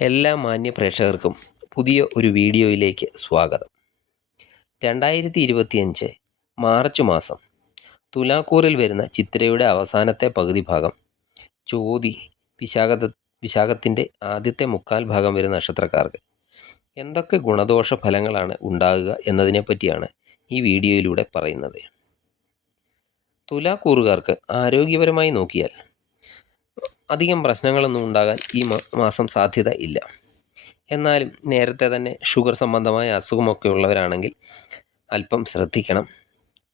എല്ലാ മാന്യ പ്രേക്ഷകർക്കും പുതിയ ഒരു വീഡിയോയിലേക്ക് സ്വാഗതം. രണ്ടായിരത്തി ഇരുപത്തിയഞ്ച് മാർച്ച് മാസം തുലാക്കൂറിൽ വരുന്ന ചിത്രയുടെ അവസാനത്തെ പകുതി ഭാഗം ചോതി വിശാഖത വിശാഖത്തിന്റെ ആദ്യത്തെ മുക്കാൽ ഭാഗം വരുന്ന നക്ഷത്രക്കാർക്ക് എന്തൊക്കെ ഗുണദോഷ ഫലങ്ങളാണ് ഉണ്ടാകുക എന്നതിനെപ്പറ്റിയാണ് ഈ വീഡിയോയിലൂടെ പറയുന്നത്. തുലാക്കൂറുകാർക്ക് ആരോഗ്യപരമായി നോക്കിയാൽ അധികം പ്രശ്നങ്ങളൊന്നും ഉണ്ടാകാൻ ഈ മാസം സാധ്യത ഇല്ല. എന്നാലും നേരത്തെ തന്നെ ഷുഗർ സംബന്ധമായ അസുഖമൊക്കെ ഉള്ളവരാണെങ്കിൽ അല്പം ശ്രദ്ധിക്കണം.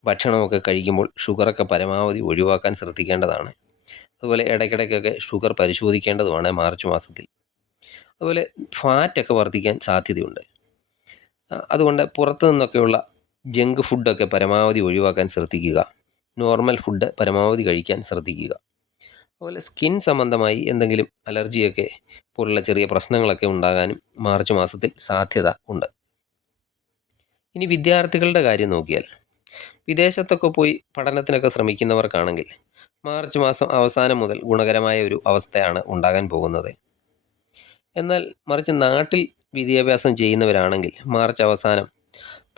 ഭക്ഷണമൊക്കെ കഴിക്കുമ്പോൾ ഷുഗറൊക്കെ പരമാവധി ഒഴിവാക്കാൻ ശ്രദ്ധിക്കേണ്ടതാണ്. അതുപോലെ ഇടയ്ക്കിടയ്ക്കൊക്കെ ഷുഗർ പരിശോധിക്കേണ്ടതുമാണ് മാർച്ച് മാസത്തിൽ. അതുപോലെ ഫാറ്റൊക്കെ വർദ്ധിക്കാൻ സാധ്യതയുണ്ട്. അതുകൊണ്ട് പുറത്തു നിന്നൊക്കെയുള്ള ജങ്ക് ഫുഡൊക്കെ പരമാവധി ഒഴിവാക്കാൻ ശ്രദ്ധിക്കുക. നോർമൽ ഫുഡ് പരമാവധി കഴിക്കാൻ ശ്രദ്ധിക്കുക. അതുപോലെ സ്കിൻ സംബന്ധമായി എന്തെങ്കിലും അലർജിയൊക്കെ പോലുള്ള ചെറിയ പ്രശ്നങ്ങളൊക്കെ ഉണ്ടാകാനും മാർച്ച് മാസത്തിൽ സാധ്യത ഉണ്ട്. ഇനി വിദ്യാർത്ഥികളുടെ കാര്യം നോക്കിയാൽ വിദേശത്തൊക്കെ പോയി പഠനത്തിനൊക്കെ ശ്രമിക്കുന്നവർക്കാണെങ്കിൽ മാർച്ച് മാസം അവസാനം മുതൽ ഗുണകരമായ ഒരു അവസ്ഥയാണ് ഉണ്ടാകാൻ പോകുന്നത്. എന്നാൽ മറിച്ച് നാട്ടിൽ വിദ്യാഭ്യാസം ചെയ്യുന്നവരാണെങ്കിൽ മാർച്ച് അവസാനം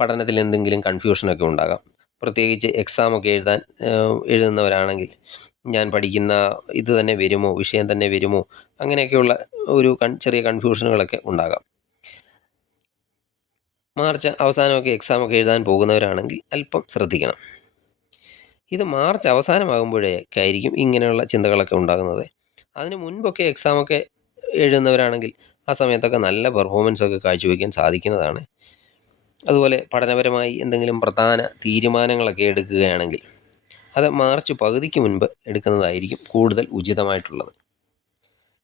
പഠനത്തിൽ എന്തെങ്കിലും കൺഫ്യൂഷനൊക്കെ ഉണ്ടാകാം. പ്രത്യേകിച്ച് എക്സാമൊക്കെ എഴുതാൻ എഴുതുന്നവരാണെങ്കിൽ ഞാൻ പഠിക്കുന്ന ഇത് തന്നെ വരുമോ വിഷയം തന്നെ വരുമോ അങ്ങനെയൊക്കെയുള്ള ഒരു ചെറിയ കൺഫ്യൂഷനുകളൊക്കെ ഉണ്ടാകാം. മാർച്ച് അവസാനമൊക്കെ എക്സാമൊക്കെ എഴുതാൻ പോകുന്നവരാണെങ്കിൽ അല്പം ശ്രദ്ധിക്കണം. ഇത് മാർച്ച് അവസാനമാകുമ്പോഴേക്കെ ആയിരിക്കും ഇങ്ങനെയുള്ള ചിന്തകളൊക്കെ ഉണ്ടാകുന്നത്. അതിന് മുൻപൊക്കെ എക്സാമൊക്കെ എഴുതുന്നവരാണെങ്കിൽ ആ സമയത്തൊക്കെ നല്ല പെർഫോമൻസ് ഒക്കെ കാഴ്ചവെക്കാൻ സാധിക്കുന്നതാണ്. അതുപോലെ പഠനപരമായി എന്തെങ്കിലും പ്രധാന തീരുമാനങ്ങളൊക്കെ എടുക്കുകയാണെങ്കിൽ അത് മാർച്ച് പകുതിക്ക് മുൻപ് എടുക്കുന്നതായിരിക്കും കൂടുതൽ ഉചിതമായിട്ടുള്ളത്.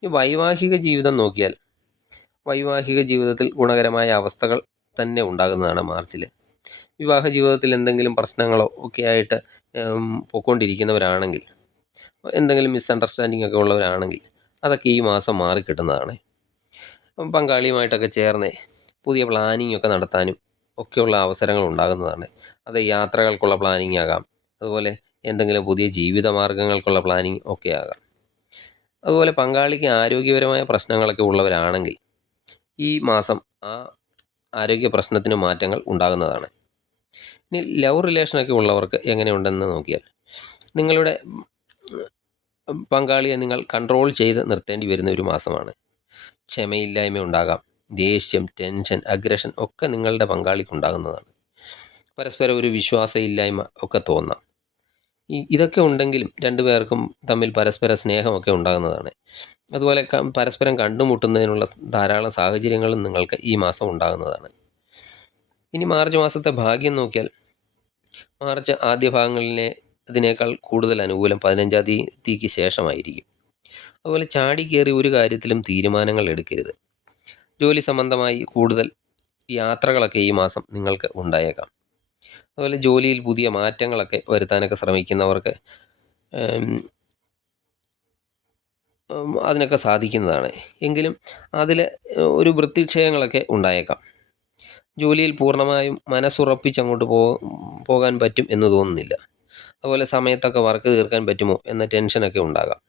ഈ വൈവാഹിക ജീവിതം നോക്കിയാൽ വൈവാഹിക ജീവിതത്തിൽ ഗുണകരമായ അവസ്ഥകൾ തന്നെ ഉണ്ടാകുന്നതാണ് മാർച്ചിൽ വിവാഹ ജീവിതത്തിൽ എന്തെങ്കിലും പ്രശ്നങ്ങളോ ഒക്കെ ആയിട്ട് പൊക്കോണ്ടിരിക്കുന്നവരാണെങ്കിൽ എന്തെങ്കിലും മിസ്അണ്ടർസ്റ്റാൻഡിംഗ് ഒക്കെ ഉള്ളവരാണെങ്കിൽ അതൊക്കെ ഈ മാസം മാറിക്കിട്ടുന്നതാണ് പങ്കാളിയുമായിട്ടൊക്കെ ചേർന്ന് പുതിയ പ്ലാനിംഗ് ഒക്കെ നടത്താനും ഒക്കെയുള്ള അവസരങ്ങൾ ഉണ്ടാകുന്നതാണ്. അത് യാത്രകൾക്കുള്ള പ്ലാനിംഗ് ആകാം. അതുപോലെ എന്തെങ്കിലും പുതിയ ജീവിത മാർഗങ്ങൾക്കുള്ള പ്ലാനിങ് ഒക്കെ ആകാം അതുപോലെ പങ്കാളിക്ക് ആരോഗ്യപരമായ പ്രശ്നങ്ങളൊക്കെ ഉള്ളവരാണെങ്കിൽ ഈ മാസം ആ ആരോഗ്യ പ്രശ്നത്തിന് മാറ്റങ്ങൾ ഉണ്ടാകുന്നതാണ്. ഇനി ലവ് റിലേഷനൊക്കെ ഉള്ളവർക്ക് എങ്ങനെയുണ്ടെന്ന് നോക്കിയാൽ നിങ്ങളുടെ പങ്കാളിയെ നിങ്ങൾ കൺട്രോൾ ചെയ്ത് നിർത്തേണ്ടി വരുന്ന ഒരു മാസമാണ്. ക്ഷമയില്ലായ്മ ഉണ്ടാകാം ദേഷ്യം ടെൻഷൻ അഗ്രഷൻ ഒക്കെ നിങ്ങളുടെ പങ്കാളിക്കുണ്ടാകുന്നതാണ് പരസ്പരം ഒരു വിശ്വാസമില്ലായ്മ ഒക്കെ തോന്നാം. ഇതൊക്കെ ഉണ്ടെങ്കിലും രണ്ടുപേർക്കും തമ്മിൽ പരസ്പര സ്നേഹമൊക്കെ ഉണ്ടാകുന്നതാണ്. അതുപോലെ പരസ്പരം കണ്ടുമുട്ടുന്നതിനുള്ള ധാരാളം സാഹചര്യങ്ങളും നിങ്ങൾക്ക് ഈ മാസം ഉണ്ടാകുന്നതാണ്. ഇനി മാർച്ച് മാസത്തെ ഭാഗ്യം നോക്കിയാൽ മാർച്ച് ആദ്യ ഭാഗങ്ങളിലെ ഇതിനേക്കാൾ കൂടുതൽ അനുകൂലം പതിനഞ്ചാം തീയതിക്ക് ശേഷമായിരിക്കും. അതുപോലെ ചാടി കയറി ഒരു കാര്യത്തിലും തീരുമാനങ്ങൾ എടുക്കരുത്. ജോലി സംബന്ധമായി കൂടുതൽ യാത്രകളൊക്കെ ഈ മാസം നിങ്ങൾക്ക് ഉണ്ടായേക്കാം. അതുപോലെ ജോലിയിൽ പുതിയ മാറ്റങ്ങളൊക്കെ വരുത്താനൊക്കെ ശ്രമിക്കുന്നവർക്ക് അതിനൊക്കെ സാധിക്കുന്നതാണ്. എങ്കിലും അതിൽ ഒരു വൃത്തിക്ഷയങ്ങളൊക്കെ ഉണ്ടായേക്കാം. ജോലിയിൽ പൂർണമായും മനസ്സുറപ്പിച്ച് അങ്ങോട്ട് പോ പോകാൻ പറ്റും എന്ന് തോന്നുന്നില്ല. അതുപോലെ സമയത്തൊക്കെ വർക്ക് തീർക്കാൻ പറ്റുമോ എന്ന ടെൻഷനൊക്കെ ഉണ്ടാകാം.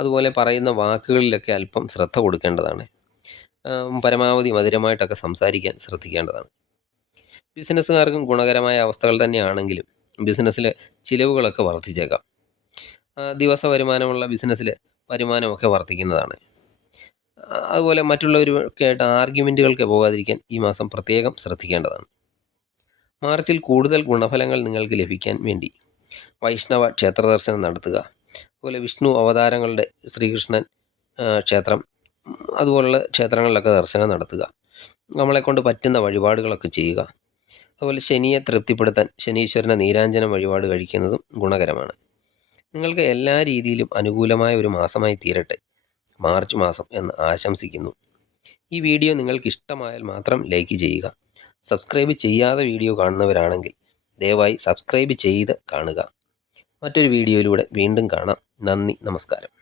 അതുപോലെ പറയുന്ന വാക്കുകളിലൊക്കെ അല്പം ശ്രദ്ധ കൊടുക്കേണ്ടതാണ്. പരമാവധി മധുരമായിട്ടൊക്കെ സംസാരിക്കാൻ ശ്രദ്ധിക്കേണ്ടതാണ്. ബിസിനസ്സുകാർക്കും ഗുണകരമായ അവസ്ഥകൾ തന്നെയാണെങ്കിലും ബിസിനസ്സിലെ ചിലവുകളൊക്കെ വർദ്ധിച്ചേക്കാം. ദിവസ വരുമാനമുള്ള ബിസിനസ്സിൽ വരുമാനമൊക്കെ വർദ്ധിക്കുന്നതാണ്. അതുപോലെ മറ്റുള്ളവരൊക്കെ ആയിട്ട് ആർഗ്യുമെന്റുകൾക്ക് പോകാതിരിക്കാൻ ഈ മാസം പ്രത്യേകം ശ്രദ്ധിക്കേണ്ടതാണ്. മാർച്ചിൽ കൂടുതൽ ഗുണഫലങ്ങൾ നിങ്ങൾക്ക് ലഭിക്കാൻ വേണ്ടി വൈഷ്ണവ ക്ഷേത്ര ദർശനം നടത്തുക. അതുപോലെ വിഷ്ണു അവതാരങ്ങളുടെ ശ്രീകൃഷ്ണൻ ക്ഷേത്രം അതുപോലുള്ള ക്ഷേത്രങ്ങളിലൊക്കെ ദർശനം നടത്തുക. നമ്മളെക്കൊണ്ട് പറ്റുന്ന വഴിപാടുകളൊക്കെ ചെയ്യുക. അതുപോലെ ശനിയെ തൃപ്തിപ്പെടുത്താൻ ശനീശ്വരനെ നീരാഞ്ജനം വഴിപാട് കഴിക്കുന്നതും ഗുണകരമാണ്. നിങ്ങൾക്ക് എല്ലാ രീതിയിലും അനുകൂലമായ ഒരു മാസമായി തീരട്ടെ. മാർച്ച് മാസം എന്ന് ആശംസിക്കുന്നു. ഈ വീഡിയോ നിങ്ങൾക്ക് ഇഷ്ടമായാൽ മാത്രം ലൈക്ക് ചെയ്യുക. സബ്സ്ക്രൈബ് ചെയ്യാതെ വീഡിയോ കാണുന്നവരാണെങ്കിൽ ദയവായി സബ്സ്ക്രൈബ് ചെയ്ത് കാണുക. മറ്റൊരു വീഡിയോയിലൂടെ വീണ്ടും കാണാം. നന്ദി നമസ്കാരം.